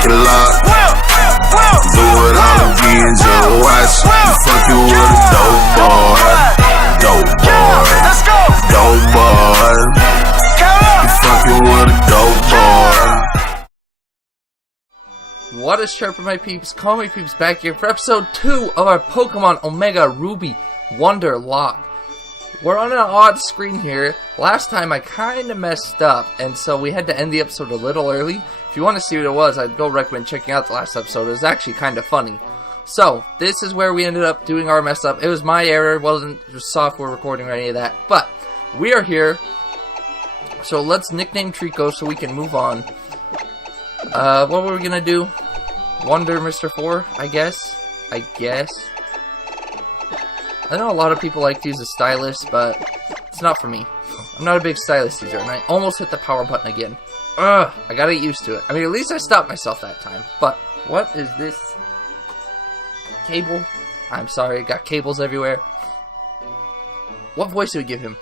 fucking lock. Do it all again, just watch. You fucking with a dope boy. Dope boy. Dope boy. You fucking with a dope boy. What is chirpin', my peeps? Call me Peeps back here for episode 2 of our Pokemon Omega Ruby Wonderlocke. We're on an odd screen here. Last time I kinda messed up, and so we had to end the episode a little early. If you want to see what it was, I'd go recommend checking out the last episode. It was actually kinda funny. So, this is where we ended up doing our mess up. It was my error, it wasn't software recording or any of that. But, we are here. So let's nickname Trico so we can move on. What were we gonna do? Wonder Mr. 4, I guess. I know a lot of people like to use a stylus, but it's not for me. I'm not a big stylus user, and I almost hit the power button again. Ugh, I gotta get used to it. I mean, at least I stopped myself that time. But, what is this? Cable? I'm sorry, got cables everywhere. What voice do we give him?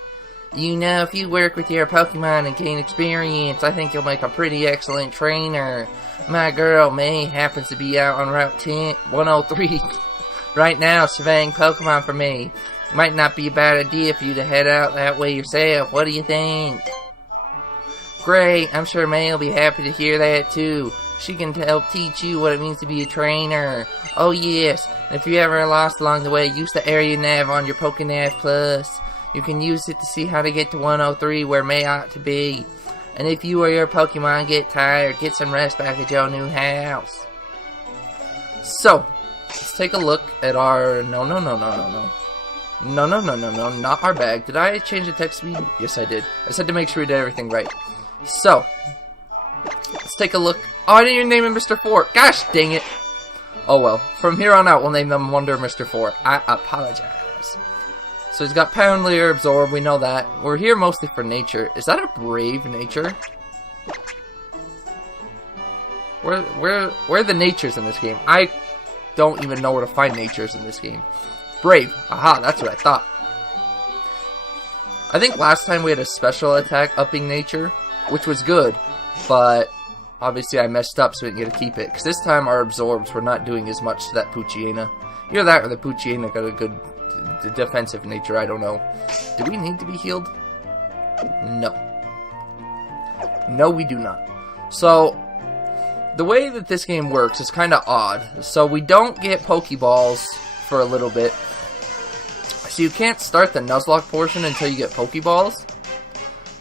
You know, if you work with your Pokemon and gain experience, I think you'll make a pretty excellent trainer. My girl, May, happens to be out on Route 103 right now, surveying Pokemon for me. Might not be a bad idea for you to head out that way yourself. What do you think? Great, I'm sure May will be happy to hear that too. She can help teach you what it means to be a trainer. Oh yes, and if you ever lost along the way, use the area nav on your PokeNav Plus. You can use it to see how to get to 103 where May ought to be. And if you or your Pokemon get tired, get some rest back at your new house. So, let's take a look at our... No, not our bag. Did I change the text speed? Yes, I did. I said to make sure we did everything right. So, let's take a look. Oh, I didn't even name him Mr. 4. Gosh, dang it. Oh well. From here on out, we'll name them Wonder Mr. 4. I apologize. So he's got Pound, Leer, Absorb, we know that. We're here mostly for nature. Is that a brave nature? Where are the natures in this game? I don't even know where to find natures in this game. Brave. Aha, that's what I thought. I think last time we had a special attack upping nature, which was good, but obviously I messed up so we didn't get to keep it. Because this time our Absorbs were not doing as much to that Poochyena. Either that or the Poochyena got a good defensive nature, I don't know. Do we need to be healed? No. No, we do not. So, the way that this game works is kind of odd. So, we don't get Pokeballs for a little bit. So, you can't start the Nuzlocke portion until you get Pokeballs.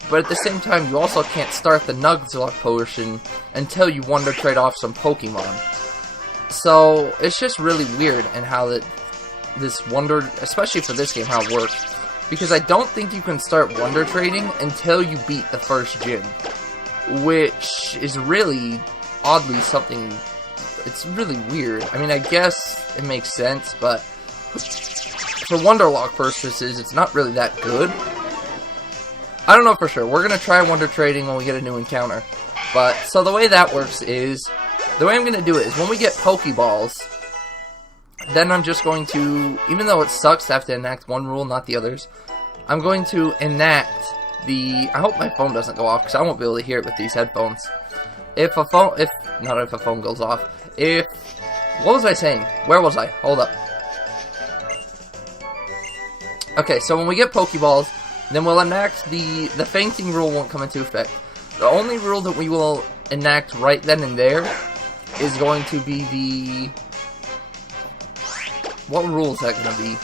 But at the same time, you also can't start the Nuzlocke portion until you Wonder Trade off some Pokemon. So, it's just really weird in how this Wonder, especially for this game, how it works. Because I don't think you can start Wonder Trading until you beat the first gym. Which is really, oddly, something, it's really weird. I mean, I guess it makes sense, but for Wonderlocke purposes, it's not really that good. I don't know for sure. We're going to try Wonder Trading when we get a new encounter. But, so the way that works is, the way I'm going to do it is when we get Pokeballs, then I'm just going to, even though it sucks to have to enact one rule, not the others, I'm going to enact the, I hope my phone doesn't go off, because I won't be able to hear it with these headphones. Not if a phone goes off, what was I saying? Where was I? Hold up. Okay, so when we get Pokeballs, then we'll enact the fainting rule won't come into effect. The only rule that we will enact right then and there is going to be the... What rule is that going to be?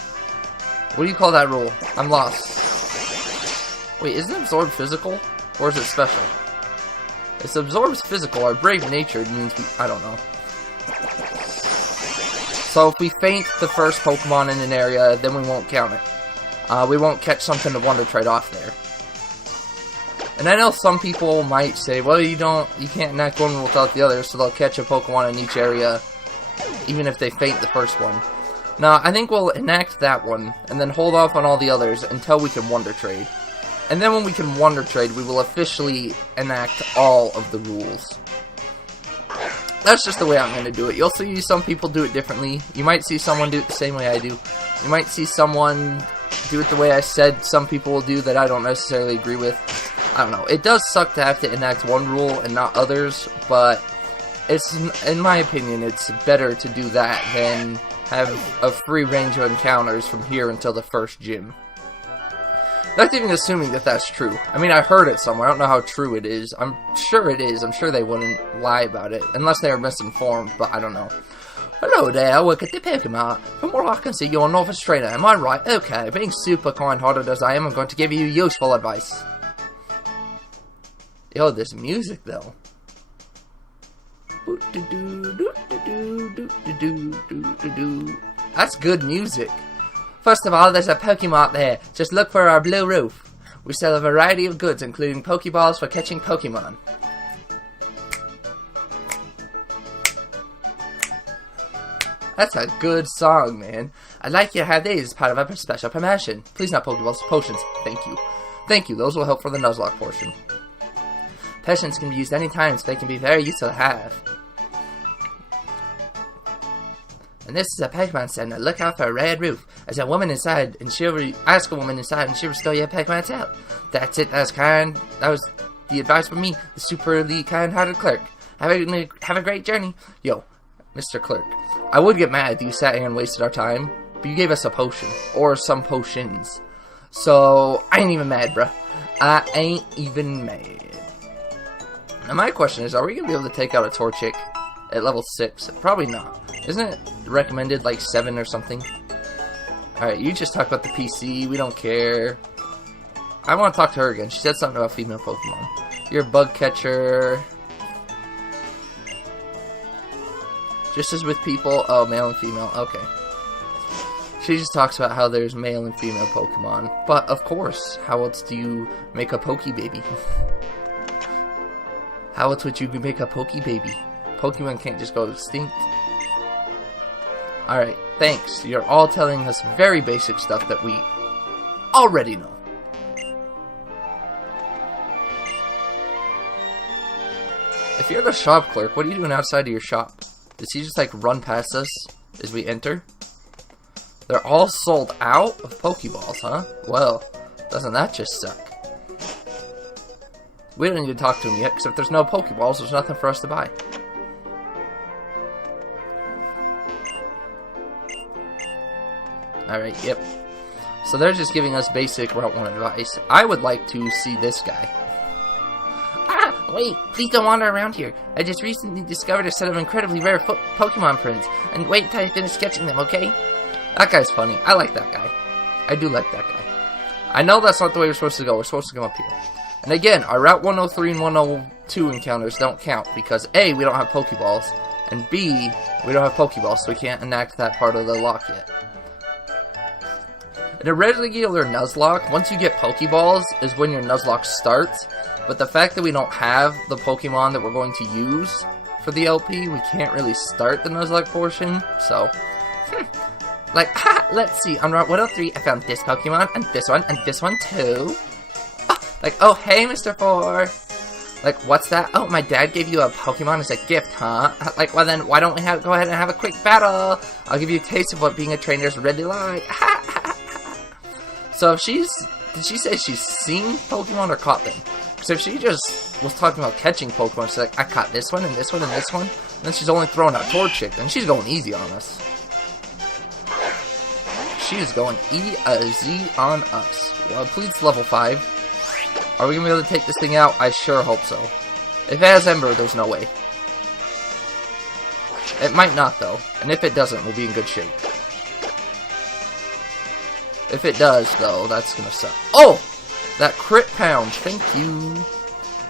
What do you call that rule? I'm lost. Wait, isn't Absorb physical? Or is it special? If Absorb's physical, our Brave Natured means we... I don't know. So if we faint the first Pokemon in an area, then we won't count it. We won't catch something to Wonder Trade off there. And I know some people might say, well, you can't enact one rule without the other, so they'll catch a Pokemon in each area, even if they faint the first one. Now, I think we'll enact that one, and then hold off on all the others until we can Wonder Trade. And then when we can Wonder Trade, we will officially enact all of the rules. That's just the way I'm going to do it. You'll see some people do it differently. You might see someone do it the same way I do. You might see someone do it the way I said some people will do that I don't necessarily agree with. I don't know. It does suck to have to enact one rule and not others, but it's, in my opinion, it's better to do that than have a free range of encounters from here until the first gym. Not even assuming that that's true. I mean, I heard it somewhere. I don't know how true it is. I'm sure it is. I'm sure they wouldn't lie about it. Unless they are misinformed, but I don't know. Hello there, I work at the Pokemon. From what I can see, you're a novice trainer. Am I right? Okay, being super kind-hearted as I am, I'm going to give you useful advice. Yo, this music, though. That's good music. First of all, there's a Pokemon there. Just look for our blue roof. We sell a variety of goods, including Pokeballs for catching Pokemon. That's a good song, man. I'd like you to have these as part of a special promotion. Please not Pokeballs, potions. Thank you. Thank you, those will help for the Nuzlocke portion. Potions can be used anytime, so they can be very useful to have. And this is a Pokemon Center. Look out for a red roof. There's a woman inside, and she'll ask a woman inside, and she'll restore your Pokemon's health. That's it. That was the advice from me, the superly kind-hearted clerk. Have a great journey. Yo, Mr. Clerk, I would get mad if you sat here and wasted our time, but you gave us a potion, or some potions. So, I ain't even mad, bruh. I ain't even mad. Now my question is, are we going to be able to take out a Torchic at level 6? Probably not. Isn't it recommended like 7 or something? Alright, you just talk about the PC, we don't care. I want to talk to her again. She said something about female Pokemon. You're a bug catcher. Just as with people, oh, male and female, okay. She just talks about how there's male and female Pokemon. But, of course, how else do you make a Pokebaby? How else would you make a Pokebaby? Pokemon can't just go extinct. Alright, thanks. You're all telling us very basic stuff that we already know. If you're the shop clerk, what are you doing outside of your shop? Does he just like run past us as we enter? They're all sold out of Pokeballs, huh? Well, doesn't that just suck? We don't need to talk to him yet, because if there's no Pokeballs, there's nothing for us to buy. Alright, yep. So they're just giving us basic Route 1 advice. I would like to see this guy. Ah! Wait! Please don't wander around here. I just recently discovered a set of incredibly rare Pokemon prints. And wait until I finish sketching them, okay? That guy's funny. I like that guy. I do like that guy. I know that's not the way we're supposed to go. We're supposed to come up here. And again, our Route 103 and 102 encounters don't count because A, we don't have Pokeballs, and B, we don't have Pokeballs, so we can't enact that part of the lock yet. In a regular Nuzlocke, once you get Pokeballs is when your Nuzlocke starts, but the fact that we don't have the Pokemon that we're going to use for the LP, we can't really start the Nuzlocke portion, so... Like, ha! Let's see, on Route 103, I found this Pokemon, and this one too. Like, oh, hey, Mr. 4. Like, what's that? Oh, my dad gave you a Pokemon as a gift, huh? Like, well then, why don't we go ahead and have a quick battle? I'll give you a taste of what being a trainer is really like. So if did she say she's seen Pokemon or caught them? Because if she just was talking about catching Pokemon, she's like, I caught this one, and this one, and this one, and then she's only throwing out Torchic, then she's going easy on us. She is going easy on us. Well, please level 5. Are we going to be able to take this thing out? I sure hope so. If it has Ember, there's no way. It might not, though. And if it doesn't, we'll be in good shape. If it does, though, that's going to suck. Oh! That crit pound. Thank you.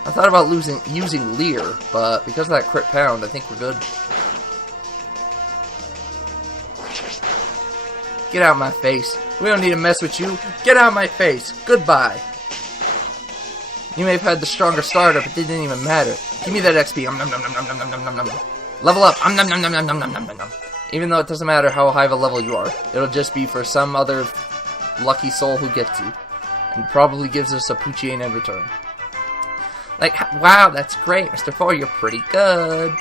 I thought about using Leer, but because of that crit pound, I think we're good. Get out of my face. We don't need to mess with you. Get out of my face. Goodbye. You may have had the stronger starter, but it didn't even matter. Give me that XP. Level up. Even though it doesn't matter how high of a level you are. It'll just be for some other lucky soul who gets you. And probably gives us a Poochyena in return. Like, wow, that's great. Mr. 4, you're pretty good.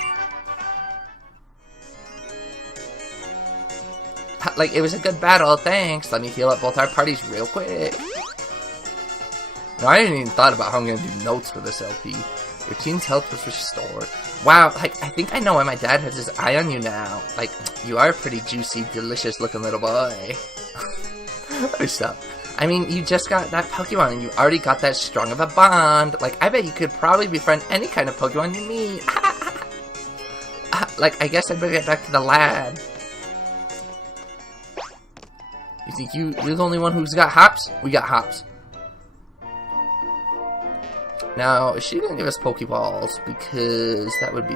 Like, it was a good battle, thanks. Let me heal up both our parties real quick. No, I didn't even thought about how I'm going to do notes for this LP. Your team's health was restored. Wow, like, I think I know why my dad has his eye on you now. Like, you are a pretty juicy, delicious looking little boy. Stop. I mean, you just got that Pokemon and you already got that strong of a bond. Like, I bet you could probably befriend any kind of Pokemon you meet. Like, I guess I better get back to the lab. You think you're the only one who's got hops? We got hops. Now, is she gonna give us Pokeballs? Because that would be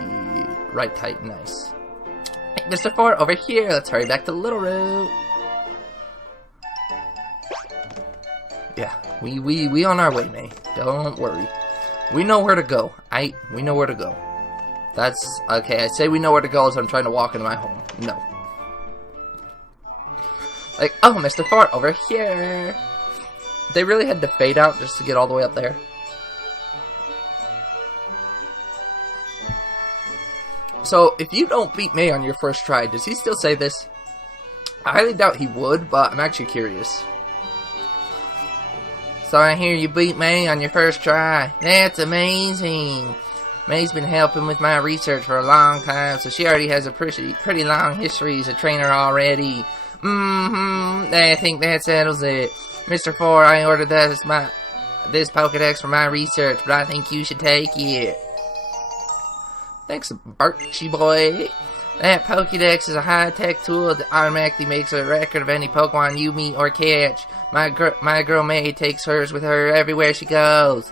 right tight and nice. Hey, Mr. Four, over here. Let's hurry back to Little Root. Yeah, we on our way, May. Don't worry. We know where to go. We know where to go. That's okay. I say we know where to go as I'm trying to walk into my home. No. Like, oh, Mr. Four, over here. They really had to fade out just to get all the way up there. So, if you don't beat May on your first try, does he still say this? I highly doubt he would, but I'm actually curious. So I hear you beat May on your first try. That's amazing. May's been helping with my research for a long time, so she already has a pretty long history as a trainer already. I think that settles it. Mr. Four, I ordered this Pokedex for my research, but I think you should take it. Thanks, Barchy boy. That Pokedex is a high-tech tool that automatically makes a record of any Pokemon you meet or catch. My girl May takes hers with her everywhere she goes.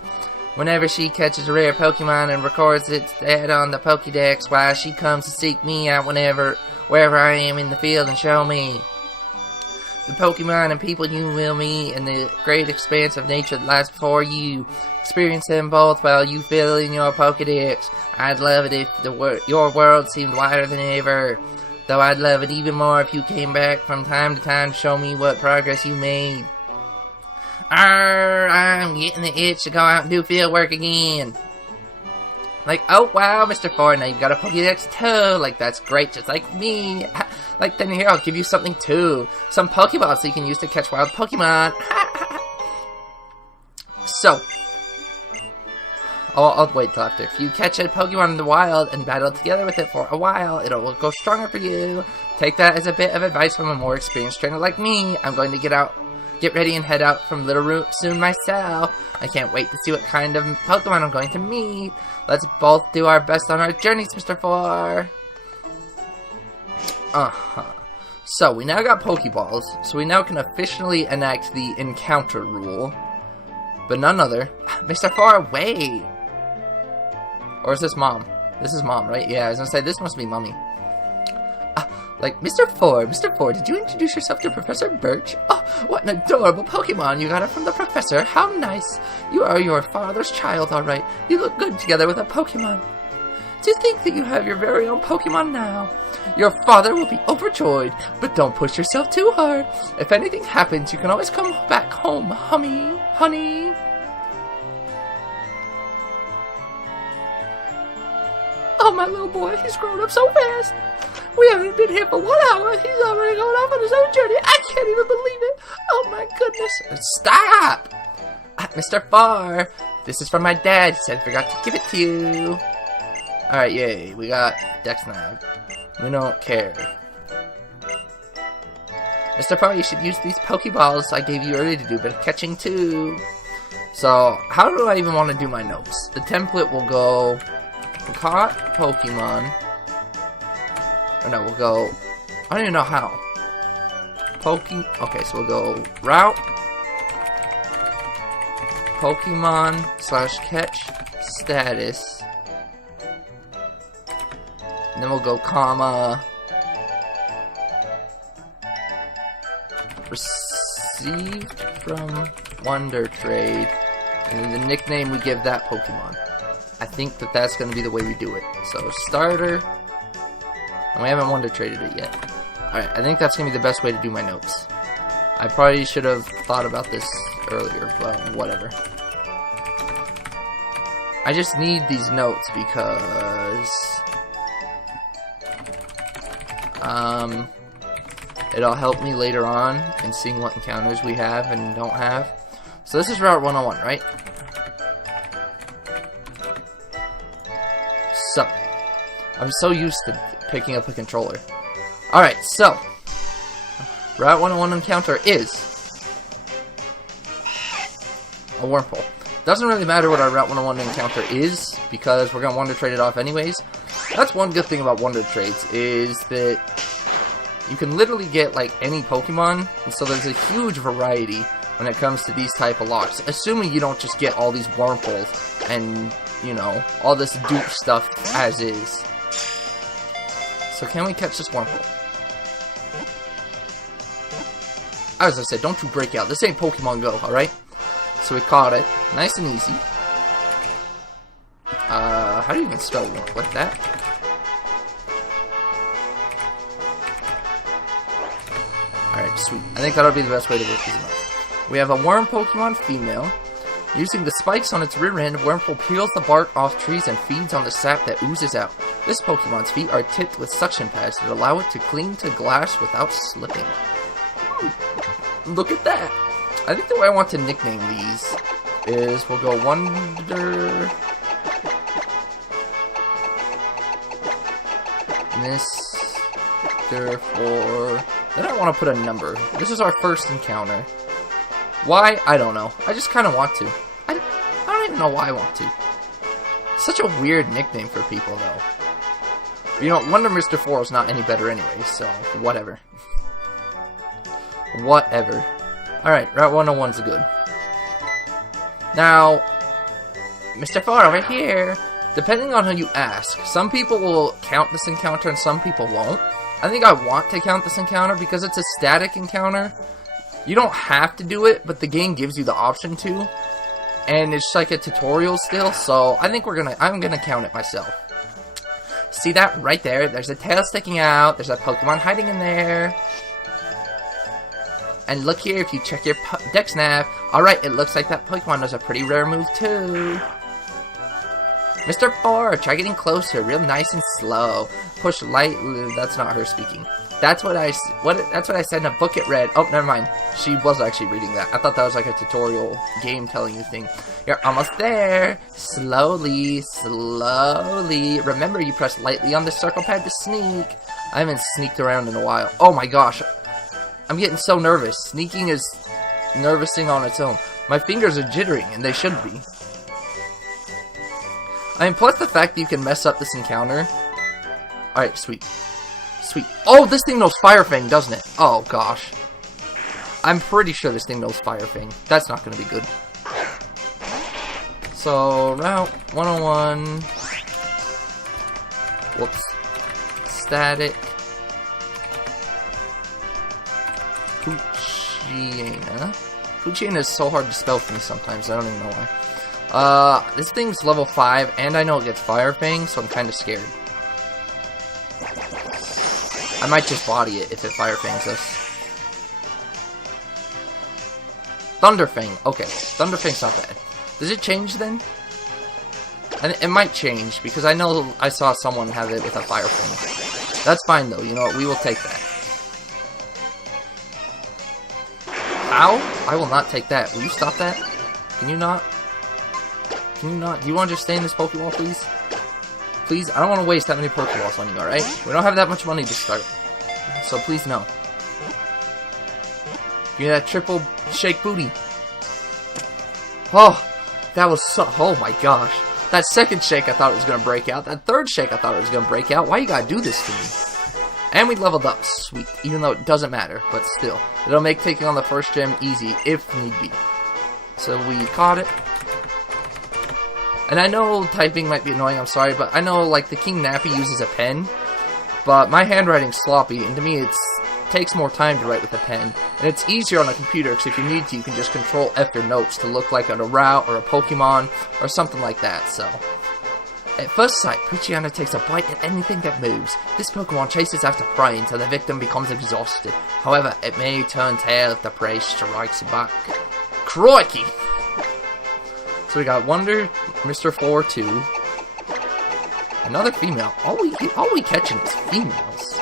Whenever she catches a rare Pokemon and records its data on the Pokedex, why she comes to seek me out wherever I am in the field and show me the Pokemon and people you will meet and the great expanse of nature that lies before you. Experience them both while you fill in your Pokedex. I'd love it if your world seemed wider than ever. Though I'd love it even more if you came back from time to time to show me what progress you made. I'm getting the itch to go out and do field work again. Like, oh wow, Mr. Four, now you've got a Pokedex too. Like, that's great, just like me. Like, then here, I'll give you something too. Some Pokeballs so you can use to catch wild Pokemon. So, I'll wait till after. If you catch a Pokemon in the wild and battle together with it for a while, it'll go stronger for you. Take that as a bit of advice from a more experienced trainer like me. I'm going to get ready and head out from Little Root soon myself. I can't wait to see what kind of Pokemon I'm going to meet. Let's both do our best on our journeys, Mr. Four. So, we now got Pokeballs, so we now can officially enact the encounter rule. But none other. Mr. Four, wait! Or is this Mom? This is Mom, right? Yeah, I was gonna say, this must be Mommy. Like, Mr. Four, did you introduce yourself to Professor Birch? Oh, what an adorable Pokemon! You got it from the Professor. How nice! You are your father's child, alright. You look good together with a Pokemon. To think that you have your very own Pokemon now. Your father will be overjoyed, but don't push yourself too hard. If anything happens, you can always come back home, honey. Oh, my little boy, he's grown up so fast. We haven't been here for 1 hour. He's already gone off on his own journey. I can't even believe it. Oh, my goodness. Stop! Mr. Four, this is from my dad. He said I forgot to give it to you. Alright, yay. We got Dexnav. We don't care. Mr. Four, you should use these Pokeballs I gave you earlier to do a bit of catching too. So, how do I even want to do my notes? The template will go caught Pokemon. Or no, we'll go, I don't even know how. Okay, so we'll go route Pokemon / catch status. And then we'll go comma received from Wonder Trade, and then the nickname we give that Pokemon. I think that that's going to be the way we do it. So starter, and we haven't Wonder Traded it yet. Alright, I think that's going to be the best way to do my notes. I probably should have thought about this earlier, but whatever. I just need these notes because it'll help me later on in seeing what encounters we have and don't have. So this is Route 101, right? up? I'm so used to picking up a controller. Alright, so Route 101 encounter is a Wurmple. Doesn't really matter what our Route 101 encounter is, because we're going to Wonder Trade it off anyways. That's one good thing about Wonder Trades, is that you can literally get, like, any Pokemon, and so there's a huge variety when it comes to these type of locks, assuming you don't just get all these Wurmples and, you know, all this dupe stuff as is. So can we catch this Wurmple? As I said, don't you break out. This ain't Pokemon Go, alright? So we caught it. Nice and easy. How do you even spell Wurmple like that? Alright, sweet. I think that'll be the best way to work these out. We have a worm Pokemon female. Using the spikes on its rear end, Wurmple peels the bark off trees and feeds on the sap that oozes out. This Pokemon's feet are tipped with suction pads that allow it to cling to glass without slipping. Look at that! I think the way I want to nickname these is we'll go Wonder... Mr. 4... Then I want to put a number. This is our first encounter. Why? I don't know. I just kind of want to. I don't even know why I want to. Such a weird nickname for people, though. You know, Wonder Mr. 4 is not any better anyway, so whatever. Whatever. Alright, Route 101's good. Now, Mr. 4 over here. Depending on who you ask, some people will count this encounter and some people won't. I think I want to count this encounter because it's a static encounter. You don't have to do it, but the game gives you the option to. And it's like a tutorial still, so I think I'm gonna count it myself. See that right there? There's a tail sticking out. There's a Pokemon hiding in there. And look here, if you check your dex nav. Alright, it looks like that Pokemon knows a pretty rare move too. Mr. 4, try getting closer, real nice and slow. Push lightly. That's not her speaking. That's what I said in a book it read. Oh, never mind. She was actually reading that. I thought that was like a tutorial game telling you thing. You're almost there. Slowly, slowly. Remember, you press lightly on the circle pad to sneak. I haven't sneaked around in a while. Oh my gosh. I'm getting so nervous. Sneaking is nervousing on its own. My fingers are jittering, and they should be. I mean, plus the fact that you can mess up this encounter. Alright, sweet. Sweet. Oh, this thing knows Fire Fang, doesn't it? Oh, gosh. I'm pretty sure this thing knows Fire Fang. That's not going to be good. So, Route 101. Whoops. Static. Poochyena. Poochyena is so hard to spell for me sometimes. I don't even know why. This thing's level 5, and I know it gets Fire Fang, so I'm kind of scared. I might just body it if it Fire Fangs us. Thunder Fang. Okay, Thunder Fang's not bad. Does it change then? And it might change, because I know I saw someone have it with a Fire Fang. That's fine though, you know what, we will take that. Ow! I will not take that. Will you stop that? Can you not? Can you not? Do you want to just stay in this Pokeball, please? Please? I don't want to waste that many Pokeballs on you, alright? We don't have that much money to start. So please, no. Give me that triple shake booty. Oh, that was so... Oh my gosh. That second shake I thought it was going to break out. That third shake I thought it was going to break out. Why you gotta do this to me? And we leveled up. Sweet. Even though it doesn't matter. But still. It'll make taking on the first gym easy if need be. So we caught it. And I know typing might be annoying, I'm sorry, but I know, like, the King Nappy uses a pen, but my handwriting's sloppy, and to me it takes more time to write with a pen, and it's easier on a computer, because if you need to, you can just Control F your notes to look like a route or a Pokemon, or something like that, so. At first sight, Poochyena takes a bite at anything that moves. This Pokemon chases after prey until the victim becomes exhausted. However, it may turn tail if the prey strikes back. Crikey! So we got Wonder, Mr. 4, 2. Another female. All we catching is females.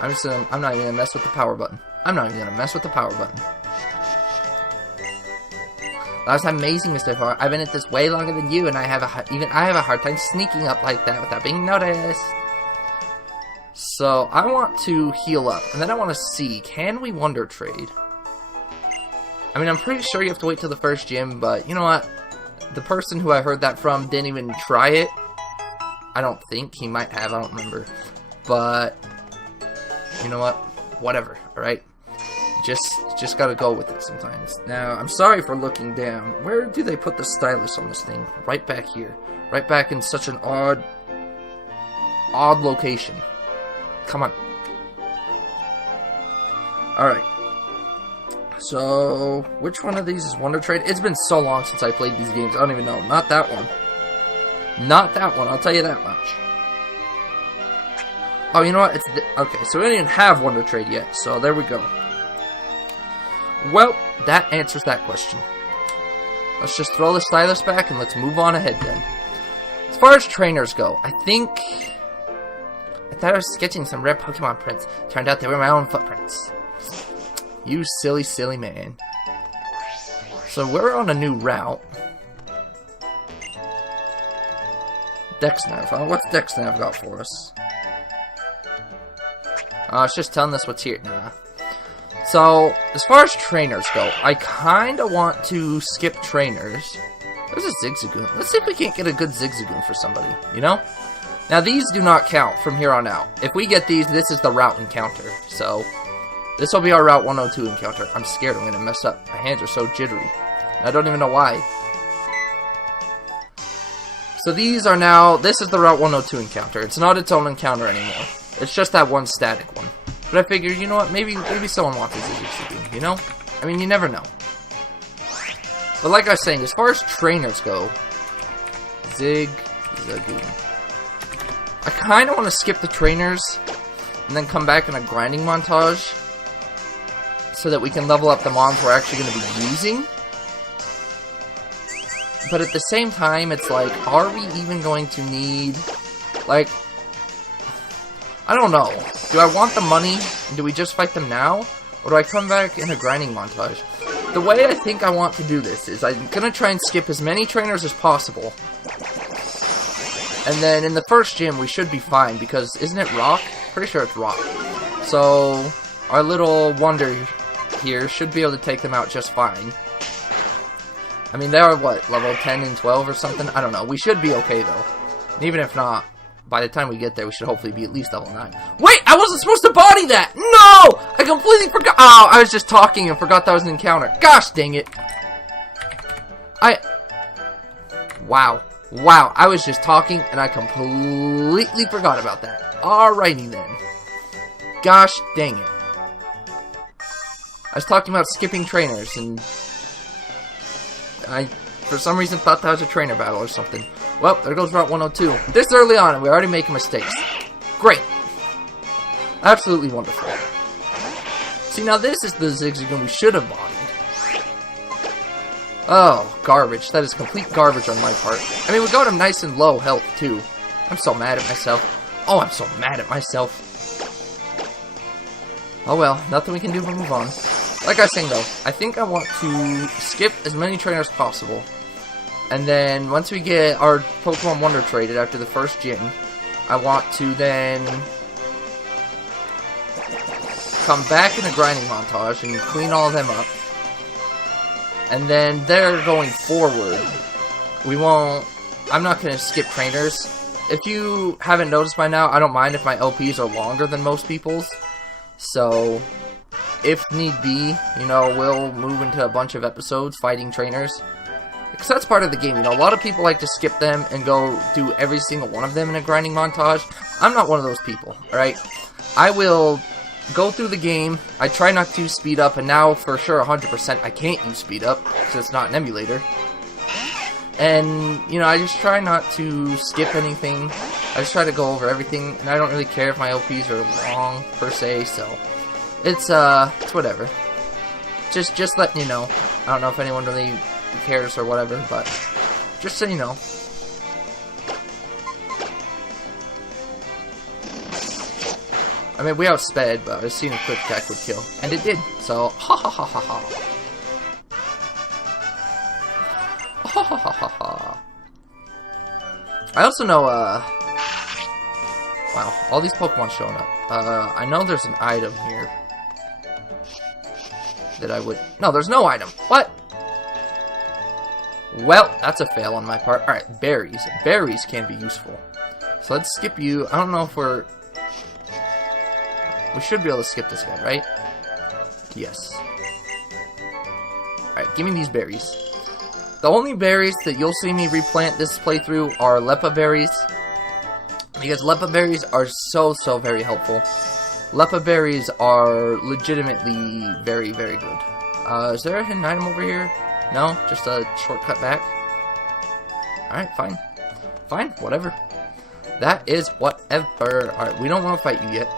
I'm not even gonna mess with the power button. I'm not even gonna mess with the power button. That's amazing, Mr. Thor. I've been at this way longer than you, and I have a hard time sneaking up like that without being noticed. So, I want to heal up, and then I want to see, can we Wonder Trade? I mean, I'm pretty sure you have to wait till the first gym, but you know what? The person who I heard that from didn't even try it. I don't think. He might have, I don't remember. But, you know what? Whatever, alright? Just gotta go with it sometimes. Now, I'm sorry for looking down. Where do they put the stylus on this thing? Right back here. Right back in such an odd location. Come on. Alright. So, which one of these is Wonder Trade? It's been so long since I played these games. I don't even know. Not that one. Not that one. I'll tell you that much. Oh, you know what? Okay, so we don't even have Wonder Trade yet. So, there we go. Well, that answers that question. Let's just throw the stylus back and let's move on ahead then. As far as trainers go, I thought I was sketching some rare Pokemon prints. Turned out they were my own footprints. You silly, silly man. So we're on a new route. DexNav, huh? What's DexNav got for us? It's just telling us what's here. Nah. So, as far as trainers go, I kinda want to skip trainers. There's a Zigzagoon. Let's see if we can't get a good Zigzagoon for somebody, you know? Now, these do not count from here on out. If we get these, this is the route encounter. So, this will be our Route 102 encounter. I'm scared I'm gonna mess up. My hands are so jittery. I don't even know why. So these are now, this is the Route 102 encounter. It's not its own encounter anymore. It's just that one static one. But I figured, you know what, maybe someone wants a Zigzagoon, you know? I mean, you never know. But like I was saying, as far as trainers go, Zigzagoon. I kind of want to skip the trainers and then come back in a grinding montage so that we can level up the mons we're actually going to be using. But at the same time, it's like, are we even going to need, like, I don't know. Do I want the money, and do we just fight them now? Or do I come back in a grinding montage? The way I think I want to do this is I'm going to try and skip as many trainers as possible. And then in the first gym, we should be fine, because isn't it rock? Pretty sure it's rock. So, our little wonder here should be able to take them out just fine. I mean, they are, what, level 10 and 12 or something? I don't know. We should be okay, though. And even if not, by the time we get there, we should hopefully be at least level 9. Wait! I wasn't supposed to body that! No! I completely forgot! Oh, I was just talking and forgot that was an encounter. Gosh dang it! Wow. Wow, I was just talking and I completely forgot about that. Alrighty then. Gosh dang it. I was talking about skipping trainers and I, for some reason, thought that was a trainer battle or something. Well, there goes Route 102. This early on and we're already making mistakes. Great. Absolutely wonderful. See, now this is the Zigzagoon we should have bodied. Oh, garbage. That is complete garbage on my part. I mean, we got him nice and low health, too. I'm so mad at myself. Oh, I'm so mad at myself. Oh well, nothing we can do but move on. Like I was saying, though, I think I want to skip as many trainers as possible. And then, once we get our Pokemon Wonder traded after the first gym, I want to then come back in a grinding montage and clean all of them up. And then there going forward, I'm not going to skip trainers. If you haven't noticed by now, I don't mind if my LPs are longer than most people's. So, if need be, you know, we'll move into a bunch of episodes fighting trainers. Because that's part of the game, you know, a lot of people like to skip them and go do every single one of them in a grinding montage. I'm not one of those people, alright? I will go through the game, I try not to speed up, and now for sure 100% I can't use speed up, because it's not an emulator. And, you know, I just try not to skip anything, I just try to go over everything, and I don't really care if my LPs are long, per se, so it's whatever. Just letting you know. I don't know if anyone really cares or whatever, but just so you know. I mean, we outsped, but I was seeing a quick attack would kill. And it did, so ha ha ha ha ha. I also know, wow, all these Pokemon showing up. I know there's an item here that I would... No, there's no item. What? Well, that's a fail on my part. Alright, berries. Berries can be useful. So let's skip you. I don't know if we're... We should be able to skip this guy, right? Yes. Alright, give me these berries. The only berries that you'll see me replant this playthrough are Leppa berries. Because Leppa berries are so very helpful. Leppa berries are legitimately very good. Is there a hidden item over here? No? Just a shortcut back? Alright, fine. Fine, whatever. That is whatever. Alright, we don't want to fight you yet.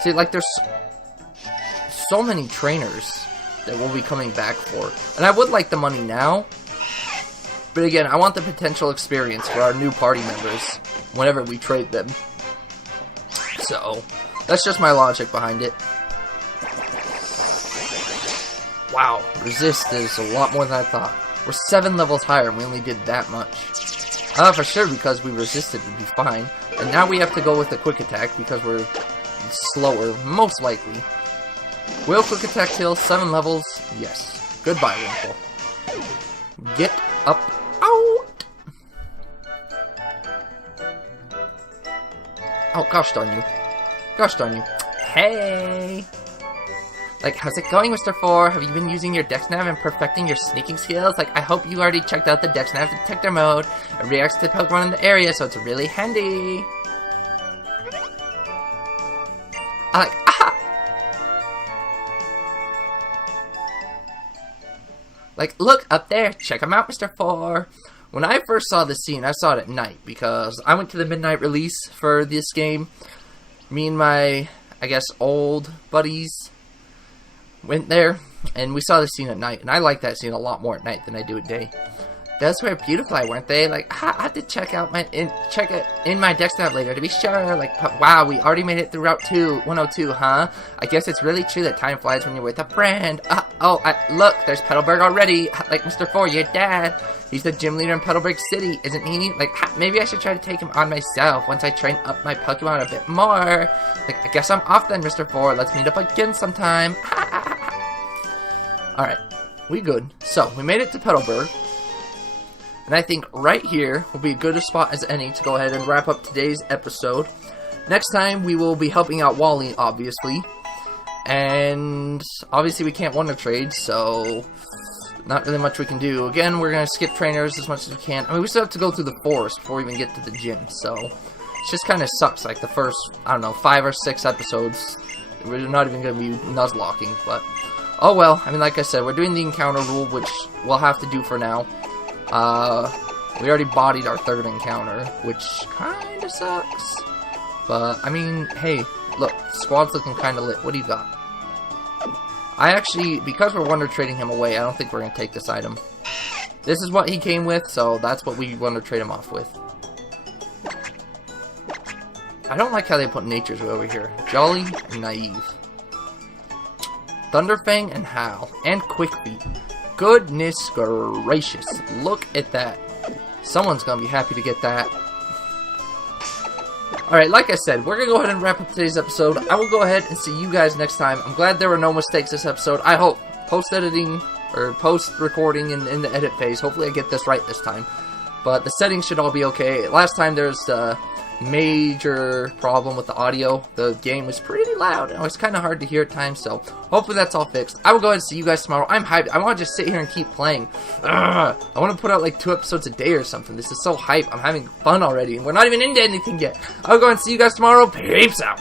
See, like, there's so many trainers that we'll be coming back for. And I would like the money now. But again, I want the potential experience for our new party members whenever we trade them. So, that's just my logic behind it. Wow, resist is a lot more than I thought. We're 7 levels higher and we only did that much. I thought for sure because we resisted we'd be fine. And now we have to go with the quick attack because we're slower, most likely. Will quick attack heal 7 levels? Yes. Goodbye, Wimpole. Get up. Out! Oh, gosh darn you. Gosh darn you. Hey! Like, how's it going, Mr. 4? Have you been using your DexNav and perfecting your sneaking skills? Like, I hope you already checked out the DexNav detector mode. It reacts to Pokemon in the area, so it's really handy. I like, aha! Like, look, up there. Check him out, Mr. 4. When I first saw this scene, I saw it at night, because I went to the midnight release for this game. Me and my, I guess, old buddies went there, and we saw the scene at night, and I like that scene a lot more at night than I do at day. Those were beautiful, weren't they? Like, I have to check out check it in my DexNav later to be sure. Like, wow, we already made it through Route 102, huh? I guess it's really true that time flies when you're with a friend. Look, there's Petalburg already. Like, Mr. 4, your dad. He's the gym leader in Petalburg City, isn't he? Like, maybe I should try to take him on myself once I train up my Pokemon a bit more. Like, I guess I'm off then, Mr. 4. Let's meet up again sometime. Alright, we good. So, we made it to Petalburg. And I think right here will be a good a spot as any to go ahead and wrap up today's episode. Next time, we will be helping out Wally, obviously. And obviously we can't Wonder Trade, so not really much we can do. Again, we're going to skip trainers as much as we can. I mean, we still have to go through the forest before we even get to the gym, so it just kind of sucks. Like the first, I don't know, 5 or 6 episodes, we're not even going to be Nuzlocking, but oh well. I mean, like I said, we're doing the encounter rule, which we'll have to do for now. We already bodied our 3rd encounter, which kind of sucks. But, I mean, hey, look, the squad's looking kind of lit. What do you got? I actually, because we're Wonder Trading him away, I don't think we're going to take this item. This is what he came with, so that's what we Wonder Trade him off with. I don't like how they put Nature's way over here. Jolly and Naive. Thunderfang and Howl. And Quick Feet. Goodness gracious. Look at that. Someone's going to be happy to get that. Alright, like I said, we're going to go ahead and wrap up today's episode. I will go ahead and see you guys next time. I'm glad there were no mistakes this episode. I hope post-editing, or post-recording in the edit phase, hopefully I get this right this time. But the settings should all be okay. Last time there was a major problem with the audio. The game was pretty loud, and it was kind of hard to hear at times, so hopefully that's all fixed. I will go ahead and see you guys tomorrow. I'm hyped. I want to just sit here and keep playing. I want to put out like 2 episodes a day or something. This is so hype. I'm having fun already, and we're not even into anything yet. I'll go and see you guys tomorrow. Peeps out.